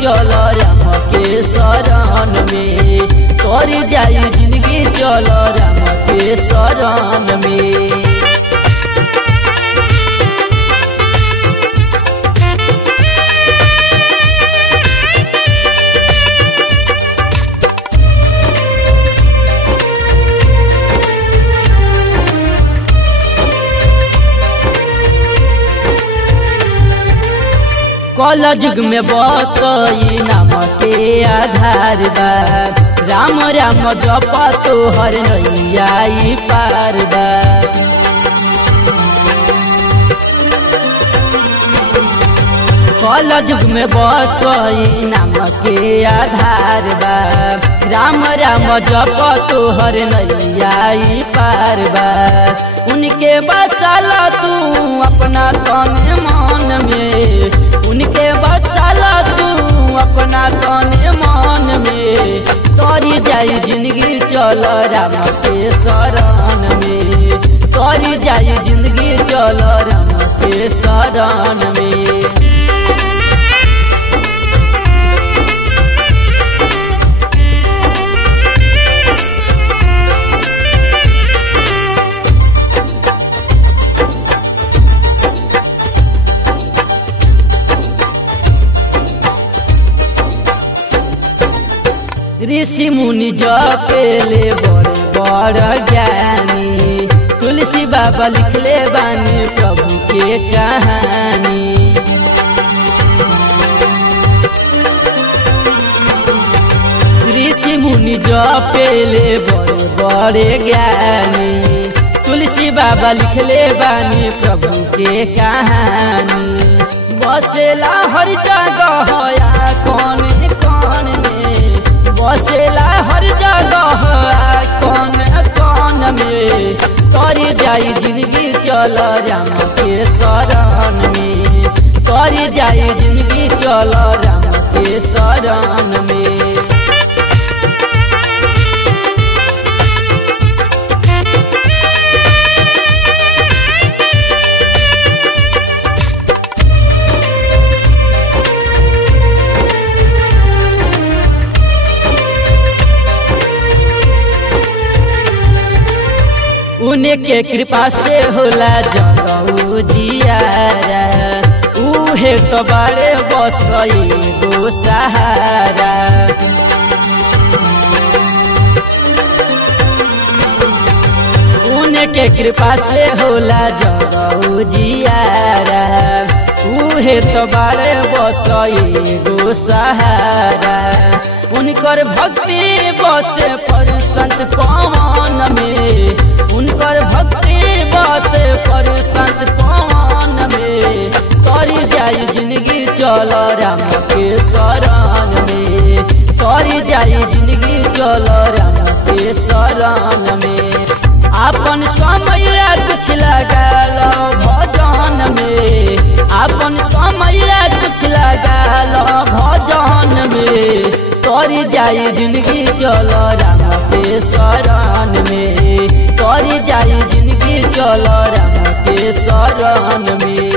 चल राम के शरण में, कर जाई जिंदगी चल राम के शरण में। कल युग में बसई नाम के आधार बा, राम राम जप तोहर नैया पार बा। कल युग में बसई नाम के आधार बा, राम राम जप तोहर नैया पार बा। उनके बसाला तू अपना तन मन में, उनके बसाला तू अपना तन मन में, तोरी जाई जिंदगी चल राम के शरण में, तोरी जाई जिंदगी चल राम के शरण में। ऋषि मुनि जपेले बड़े बड़ ज्ञानी, तुलसी बाबा लिखले बानी प्रभु के कहानी। ऋषि मुनि जपेले बड़े बड़े ज्ञानी, तुलसी बाबा लिखले बानी प्रभु के कहानी। बसेला हर जगह कौन कौन में, बसेला हर जगह कौन कौन में, तोरी जाई जिंदगी चल राम के शरण में, तोरी जाई जिंदगी चल राम के शरण में। उनके कृपा से होला जगऊ जियारा, उहे तो बड़े बस गो सहारा। उनके कृपा से होला जगऊ जियारा, उहे तो बड़े बस गो सहारा। उनकर भक्ति बसे पर संत पवन में, उनकर भक्ति बसे पर संत पवन में, तोरी जाई जिंदगी चल राम के शरण में, तोरी जाई जिंदगी चल राम के शरण में। आपन समय कुछ लगा लो भजन में, आपन समय कुछ लगा लो भजन में, तोरी जाई जिंदगी चल राम के शरण में, तोरी जाई जिंदगी चल राम के शरण में।